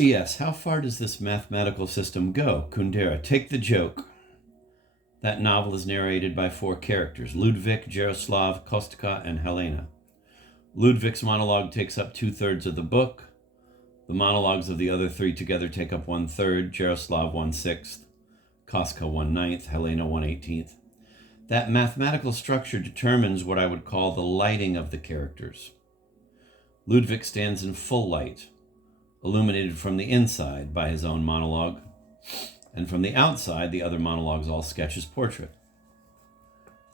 CS, how far does this mathematical system go? Kundera, take the joke. That novel is narrated by 4 characters, Ludwig, Jaroslav, Kostka, and Helena. Ludwig's monologue takes up 2/3 of the book. The monologues of the other 3 together take up 1/3, Jaroslav 1/6, Kostka 1/9, Helena 1/18. That mathematical structure determines what I would call the lighting of the characters. Ludwig stands in full light, illuminated from the inside by his own monologue, and from the outside, the other monologues all sketch his portrait.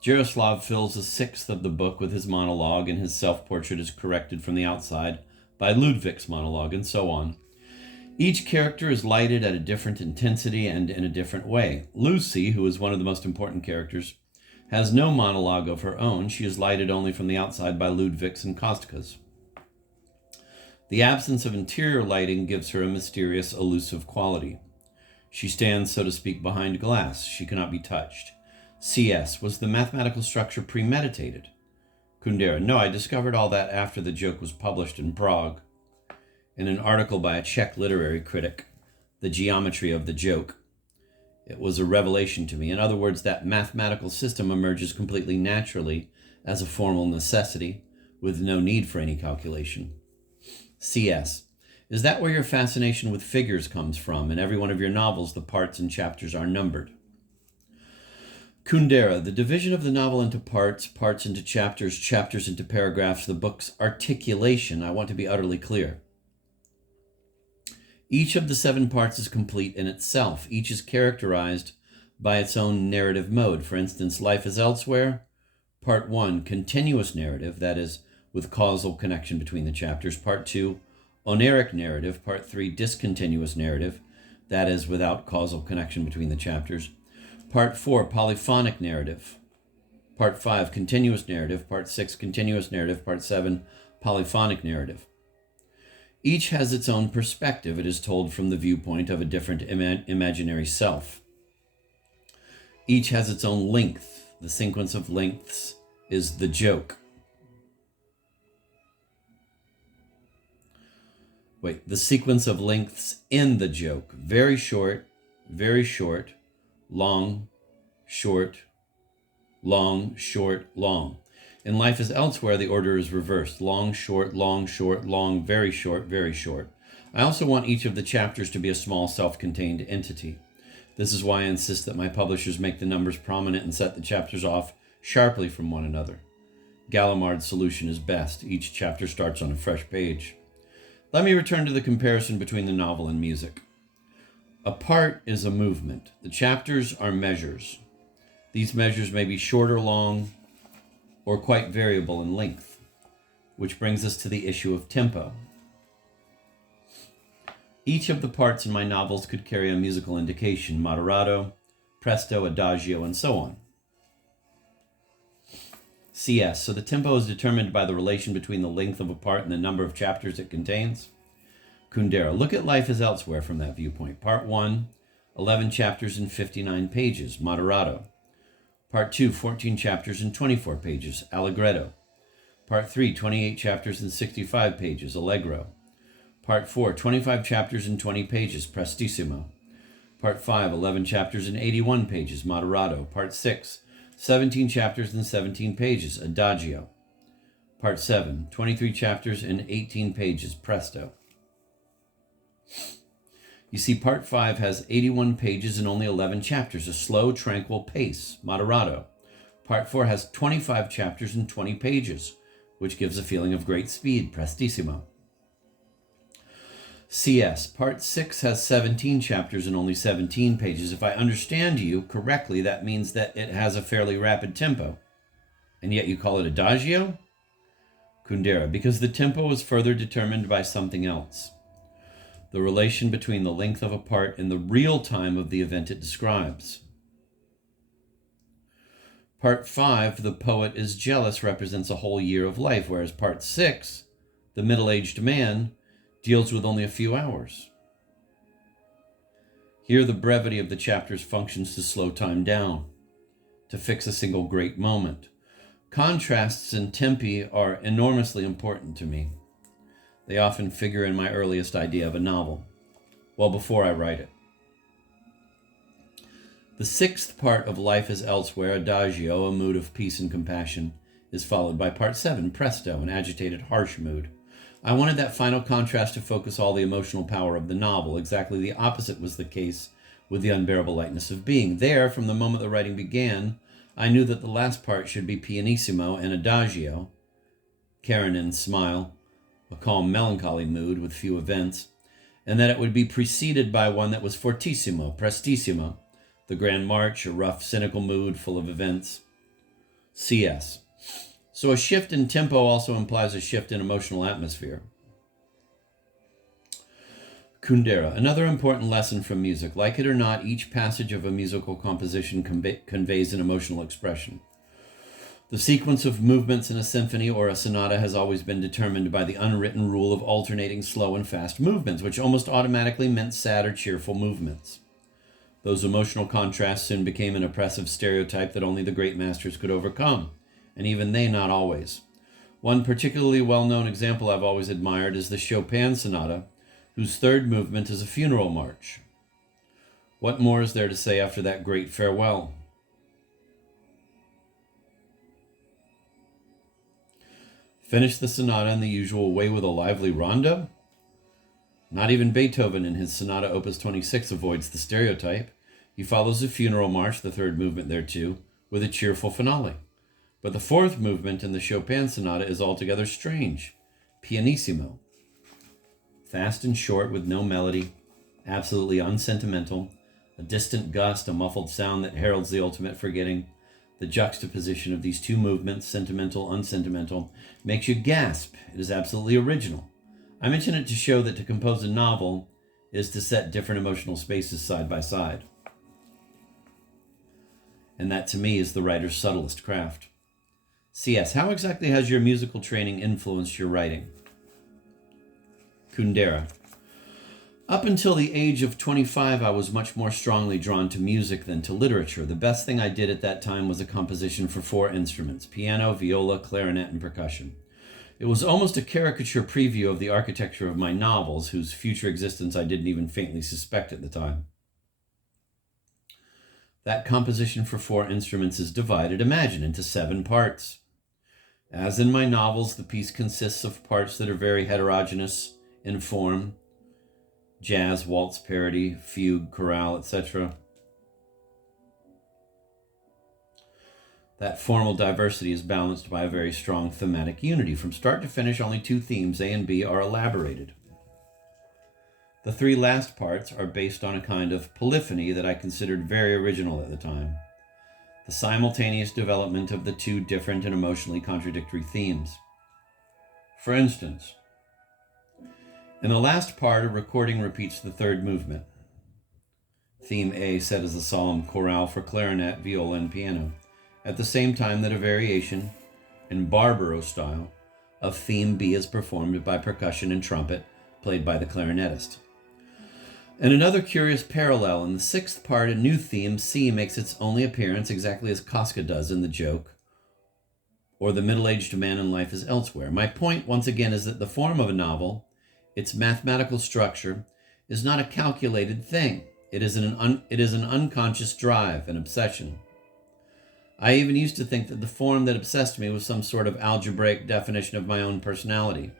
Jaroslav fills 1/6 of the book with his monologue, and his self-portrait is corrected from the outside by Ludwig's monologue, and so on. Each character is lighted at a different intensity and in a different way. Lucy, who is one of the most important characters, has no monologue of her own. She is lighted only from the outside by Ludwig's and Kostka's. The absence of interior lighting gives her a mysterious, elusive quality. She stands, so to speak, behind glass. She cannot be touched. CS, was the mathematical structure premeditated? Kundera, no, I discovered all that after the joke was published in Prague. In an article by a Czech literary critic, The Geometry of the Joke. It was a revelation to me. In other words, that mathematical system emerges completely naturally as a formal necessity, with no need for any calculation. CS, is that where your fascination with figures comes from? In every one of your novels, the parts and chapters are numbered. Kundera, the division of the novel into parts, parts into chapters, chapters into paragraphs, the book's articulation, I want to be utterly clear. Each of the 7 parts is complete in itself. Each is characterized by its own narrative mode. For instance, Life is Elsewhere, Part 1, continuous narrative, that is, with causal connection between the chapters. Part 2, oniric narrative. Part 3, discontinuous narrative, that is, without causal connection between the chapters. Part 4, polyphonic narrative. Part 5, continuous narrative. Part 6, continuous narrative. Part 7, polyphonic narrative. Each has its own perspective. It is told from the viewpoint of a different imaginary self. Each has its own length. The sequence of lengths is the joke. The sequence of lengths in the joke. Very short, long, short, long, short, long. In Life is Elsewhere, the order is reversed. Long, short, long, very short, very short. I also want each of the chapters to be a small self-contained entity. This is why I insist that my publishers make the numbers prominent and set the chapters off sharply from one another. Gallimard's solution is best. Each chapter starts on a fresh page. Let me return to the comparison between the novel and music. A part is a movement. The chapters are measures. These measures may be short or long, or quite variable in length, which brings us to the issue of tempo. Each of the parts in my novels could carry a musical indication, moderato, presto, adagio, and so on. CS, so the tempo is determined by the relation between the length of a part and the number of chapters it contains. Kundera, look at Life is Elsewhere from that viewpoint. Part 1, 11 chapters and 59 pages, moderato. Part 2, 14 chapters and 24 pages, allegretto. Part 3, 28 chapters and 65 pages, allegro. Part 4, 25 chapters and 20 pages, prestissimo. Part 5, 11 chapters and 81 pages, moderato. Part 6, 17 chapters and 17 pages, adagio. Part 7, 23 chapters and 18 pages, presto. You see, Part 5 has 81 pages and only 11 chapters, a slow, tranquil pace, moderato. Part 4 has 25 chapters and 20 pages, which gives a feeling of great speed, prestissimo. CS, Part 6 has 17 chapters and only 17 pages. If I understand you correctly, that means that it has a fairly rapid tempo. And yet you call it adagio? Kundera, because the tempo is further determined by something else. The relation between the length of a part and the real time of the event it describes. Part 5, the poet is jealous, represents a whole year of life, whereas Part 6, the middle-aged man, deals with only a few hours. Here the brevity of the chapters functions to slow time down, to fix a single great moment. Contrasts and tempi are enormously important to me. They often figure in my earliest idea of a novel. well, before I write it. The sixth part of Life is Elsewhere, Adagio, a mood of peace and compassion, is followed by part 7, Presto, an agitated, harsh mood. I wanted that final contrast to focus all the emotional power of the novel. Exactly the opposite was the case with The Unbearable Lightness of Being. There, from the moment the writing began, I knew that the last part should be pianissimo and adagio, Karenin's smile, a calm, melancholy mood with few events, and that it would be preceded by one that was fortissimo, prestissimo, the Grand March, a rough, cynical mood full of events. CS. So a shift in tempo also implies a shift in emotional atmosphere. Kundera. Another important lesson from music. Like it or not, each passage of a musical composition conveys an emotional expression. The sequence of movements in a symphony or a sonata has always been determined by the unwritten rule of alternating slow and fast movements, which almost automatically meant sad or cheerful movements. Those emotional contrasts soon became an oppressive stereotype that only the great masters could overcome, and even they not always. One particularly well-known example I've always admired is the Chopin Sonata, whose third movement is a funeral march. What more is there to say after that great farewell? Finish the sonata in the usual way with a lively rondo? Not even Beethoven in his Sonata Opus 26 avoids the stereotype. He follows the funeral march, the third movement there too, with a cheerful finale. But the fourth movement in the Chopin Sonata is altogether strange. Pianissimo. Fast and short with no melody, absolutely unsentimental, a distant gust, a muffled sound that heralds the ultimate forgetting. The juxtaposition of these two movements, sentimental, unsentimental, makes you gasp. It is absolutely original. I mention it to show that to compose a novel is to set different emotional spaces side by side. And that, to me, is the writer's subtlest craft. CS. How exactly has your musical training influenced your writing? Kundera. Up until the age of 25, I was much more strongly drawn to music than to literature. The best thing I did at that time was a composition for 4 instruments: piano, viola, clarinet, and percussion. It was almost a caricature preview of the architecture of my novels, whose future existence I didn't even faintly suspect at the time. That composition for 4 instruments is divided, imagine, into 7 parts. As in my novels, the piece consists of parts that are very heterogeneous in form: jazz, waltz, parody, fugue, chorale, etc. That formal diversity is balanced by a very strong thematic unity. From start to finish, only 2 themes, A and B, are elaborated. The 3 last parts are based on a kind of polyphony that I considered very original at the time: the simultaneous development of the 2 different and emotionally contradictory themes. For instance, in the last part, a recording repeats the 3rd movement. Theme A set as a solemn chorale for clarinet, viola, and piano, at the same time that a variation, in Barbaro style, of theme B is performed by percussion and trumpet, played by the clarinetist. And another curious parallel: in the 6th part, a new theme, C, makes its only appearance, exactly as Casca does in The Joke, or The Middle-Aged Man in Life is Elsewhere. My point, once again, is that the form of a novel, its mathematical structure, is not a calculated thing. It is an unconscious drive, an obsession. I even used to think that the form that obsessed me was some sort of algebraic definition of my own personality.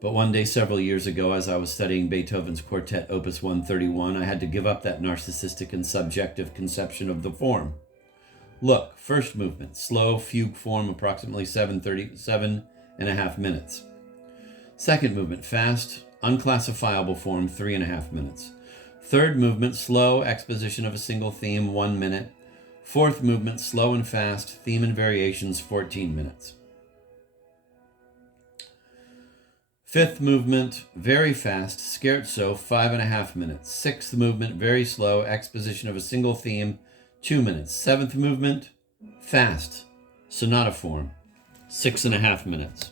But one day several years ago, as I was studying Beethoven's Quartet Opus 131, I had to give up that narcissistic and subjective conception of the form. Look, first movement, slow fugue form, approximately 7.5 minutes. Second movement, fast, unclassifiable form, 3.5 minutes. Third movement, slow exposition of a single theme, 1 minute. Fourth movement, slow and fast, theme and variations, 14 minutes. Fifth movement, very fast, scherzo, 5.5 minutes. Sixth movement, very slow, exposition of a single theme, 2 minutes. Seventh movement, fast, sonata form, 6.5 minutes.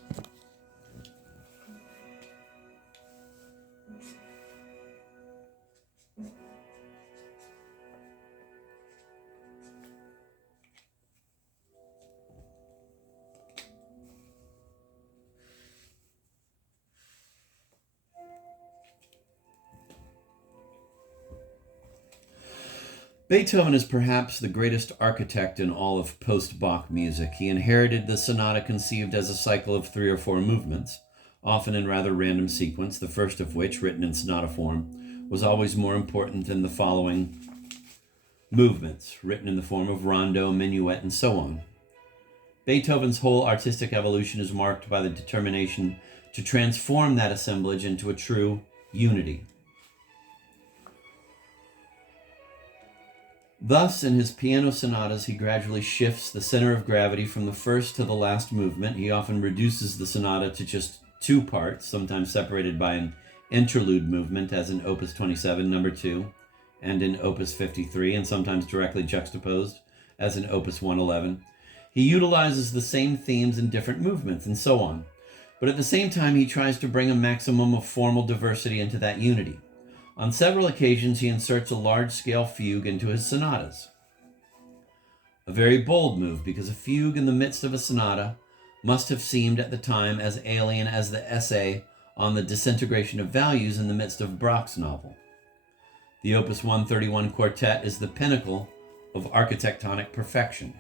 Beethoven is perhaps the greatest architect in all of post-Bach music. He inherited the sonata conceived as a cycle of 3 or 4 movements, often in rather random sequence, the first of which, written in sonata form, was always more important than the following movements, written in the form of rondo, minuet, and so on. Beethoven's whole artistic evolution is marked by the determination to transform that assemblage into a true unity. Thus, in his piano sonatas, he gradually shifts the center of gravity from the first to the last movement. He often reduces the sonata to just 2 parts, sometimes separated by an interlude movement, as in Opus 27, number 2, and in Opus 53, and sometimes directly juxtaposed, as in Opus 111. He utilizes the same themes in different movements, and so on. But at the same time, he tries to bring a maximum of formal diversity into that unity. On several occasions, he inserts a large-scale fugue into his sonatas. A very bold move, because a fugue in the midst of a sonata must have seemed at the time as alien as the essay on the disintegration of values in the midst of Brach's novel. The Opus 131 quartet is the pinnacle of architectonic perfection.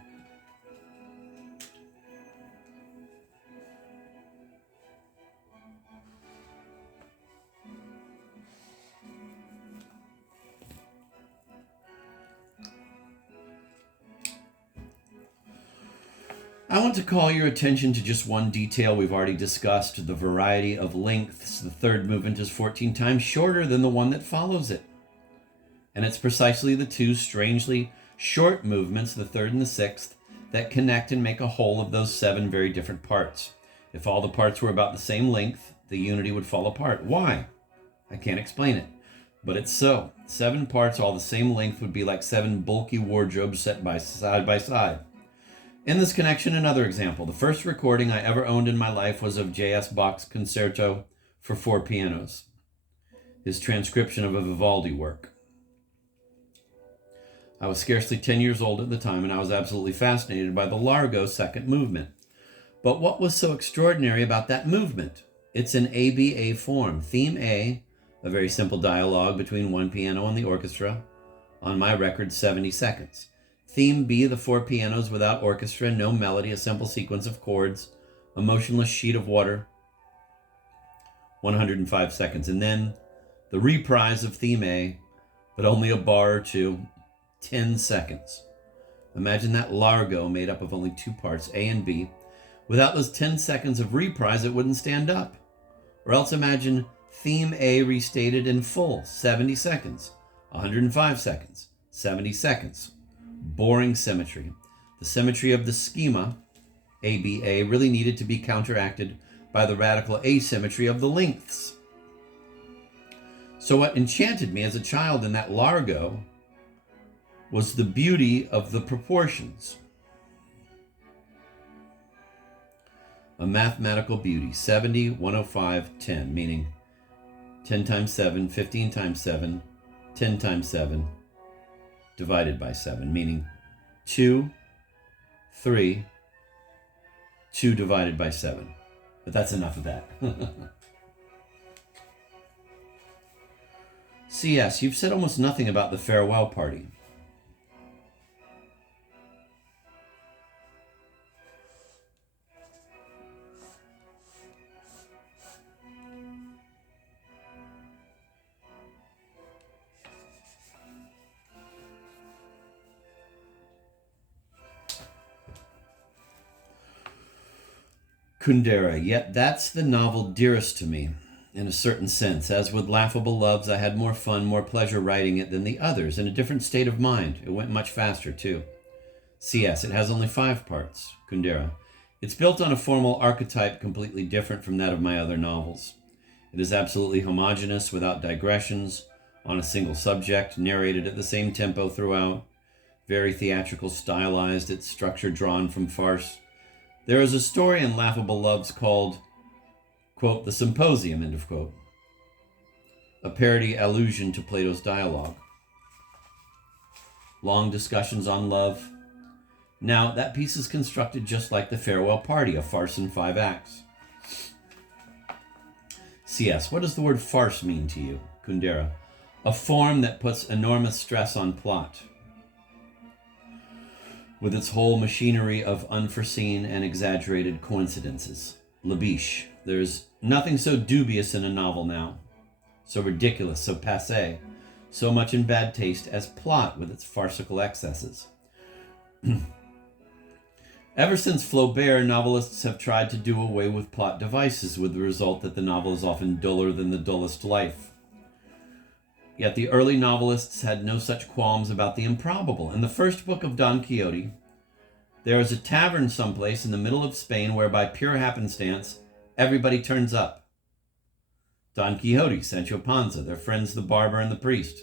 I want to call your attention to just one detail we've already discussed, the variety of lengths. The third movement is 14 times shorter than the one that follows it. And it's precisely the 2 strangely short movements, the third and the sixth, that connect and make a whole of those 7 very different parts. If all the parts were about the same length, the unity would fall apart. Why? I can't explain it, but it's so. 7 parts all the same length would be like 7 bulky wardrobes set side by side. In this connection, another example. The first recording I ever owned in my life was of J.S. Bach's Concerto for 4 pianos, his transcription of a Vivaldi work. I was scarcely 10 years old at the time, and I was absolutely fascinated by the Largo second movement. But what was so extraordinary about that movement? It's an ABA form. Theme A, a very simple dialogue between one piano and the orchestra, on my record, 70 seconds. Theme B, the 4 pianos without orchestra, no melody, a simple sequence of chords, a motionless sheet of water, 105 seconds. And then the reprise of Theme A, but only a bar or 2, 10 seconds. Imagine that Largo made up of only 2 parts, A and B. Without those 10 seconds of reprise, it wouldn't stand up. Or else imagine Theme A restated in full, 70 seconds, 105 seconds, 70 seconds. Boring symmetry. The symmetry of the schema, ABA, really needed to be counteracted by the radical asymmetry of the lengths. So what enchanted me as a child in that Largo was the beauty of the proportions. A mathematical beauty, 70, 105, 10, meaning 10 times 7, 15 times 7, 10 times 7, divided by 7, meaning 2, 3, 2 divided by 7. But that's enough of that. C.S., you've said almost nothing about the farewell party. Kundera, yet that's the novel dearest to me, in a certain sense. As with Laughable Loves, I had more fun, more pleasure writing it than the others, in a different state of mind. It went much faster, too. C.S., it has only 5 parts. Kundera, it's built on a formal archetype completely different from that of my other novels. It is absolutely homogeneous, without digressions, on a single subject, narrated at the same tempo throughout, very theatrical, stylized, its structure drawn from farce. There is a story in Laughable Loves called, quote, The Symposium, end of quote, a parody allusion to Plato's dialogue. Long discussions on love. Now, that piece is constructed just like The Farewell Party, a farce in 5 acts. C.S., what does the word farce mean to you? Kundera, a form that puts enormous stress on plot. with its whole machinery of unforeseen and exaggerated coincidences. Labiche. There's nothing so dubious in a novel now, so ridiculous, so passé, so much in bad taste as plot with its farcical excesses. Ever since Flaubert, novelists have tried to do away with plot devices, with the result that the novel is often duller than the dullest life. Yet the early novelists had no such qualms about the improbable. In the first book of Don Quixote, there is a tavern someplace in the middle of Spain where by pure happenstance, everybody turns up. Don Quixote, Sancho Panza, their friends the barber and the priest.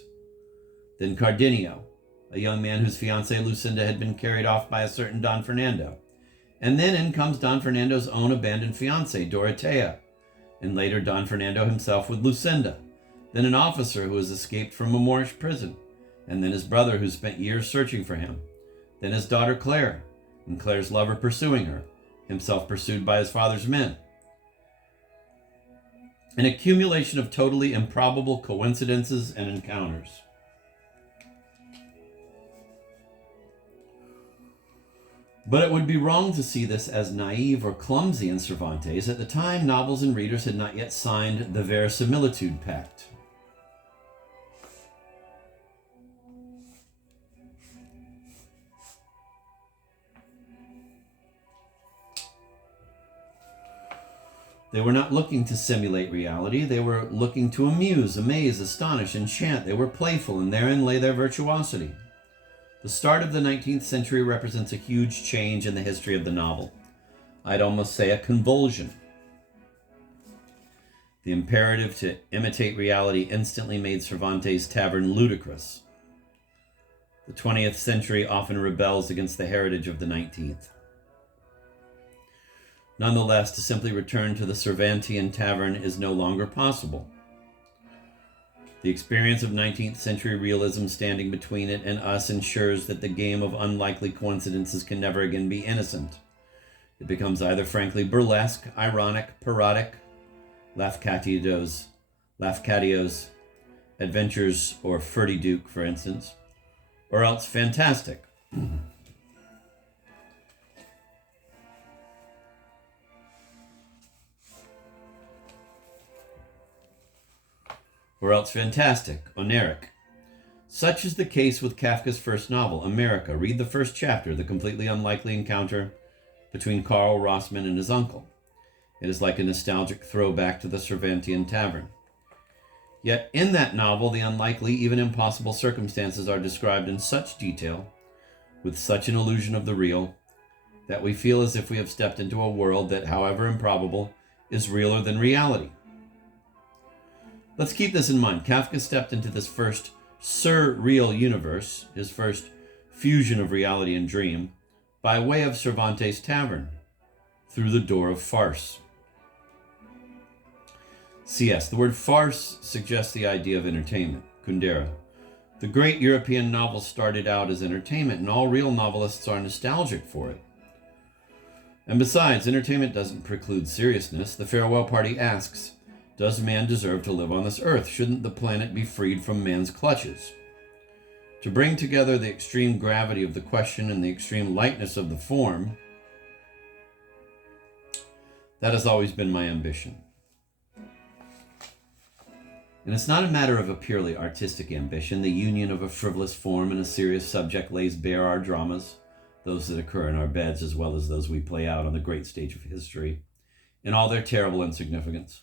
Then Cardenio, a young man whose fiancée Lucinda had been carried off by a certain Don Fernando. And then in comes Don Fernando's own abandoned fiancée, Dorotea, and later Don Fernando himself with Lucinda. Then an officer who has escaped from a Moorish prison, and then his brother who spent years searching for him. Then his daughter Claire, and Claire's lover pursuing her, himself pursued by his father's men. An accumulation of totally improbable coincidences and encounters. But it would be wrong to see this as naive or clumsy in Cervantes. At the time, novels and readers had not yet signed the verisimilitude pact. They were not looking to simulate reality. They were looking to amuse, amaze, astonish, enchant. They were playful, and therein lay their virtuosity. The start of the 19th century represents a huge change in the history of the novel. I'd almost say a convulsion. The imperative to imitate reality instantly made Cervantes' tavern ludicrous. The 20th century often rebels against the heritage of the 19th. Nonetheless, to simply return to the Cervantean tavern is no longer possible. The experience of 19th century realism standing between it and us ensures that the game of unlikely coincidences can never again be innocent. It becomes either frankly burlesque, ironic, parodic, Lafcatio's Adventures or Ferdy-Duke, for instance, or else fantastic. Or else fantastic, oniric. Such is the case with Kafka's first novel, America. Read the first chapter, the completely unlikely encounter between Karl Rossmann and his uncle. It is like a nostalgic throwback to the Cervantean tavern. Yet in that novel, the unlikely, even impossible circumstances are described in such detail, with such an illusion of the real, that we feel as if we have stepped into a world that, however improbable, is realer than reality. Let's keep this in mind. Kafka stepped into this first surreal universe, his first fusion of reality and dream, by way of Cervantes' tavern, through the door of farce. C.S. The word farce suggests the idea of entertainment. Kundera. The great European novel started out as entertainment, and all real novelists are nostalgic for it. And besides, entertainment doesn't preclude seriousness. The farewell party asks, does man deserve to live on this earth? Shouldn't the planet be freed from man's clutches? To bring together the extreme gravity of the question and the extreme lightness of the form, that has always been my ambition. And it's not a matter of a purely artistic ambition. The union of a frivolous form and a serious subject lays bare our dramas, those that occur in our beds as well as those we play out on the great stage of history, in all their terrible insignificance.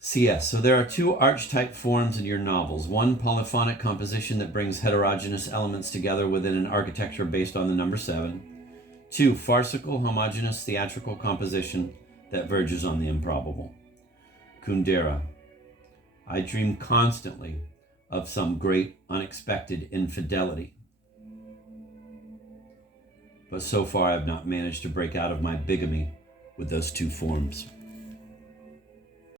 C.S. So there are two archetype forms in your novels. One, polyphonic composition that brings heterogeneous elements together within an architecture based on the number 7. 2, farcical, homogeneous, theatrical composition that verges on the improbable. Kundera. I dream constantly of some great unexpected infidelity. But so far I have not managed to break out of my bigamy with those two forms.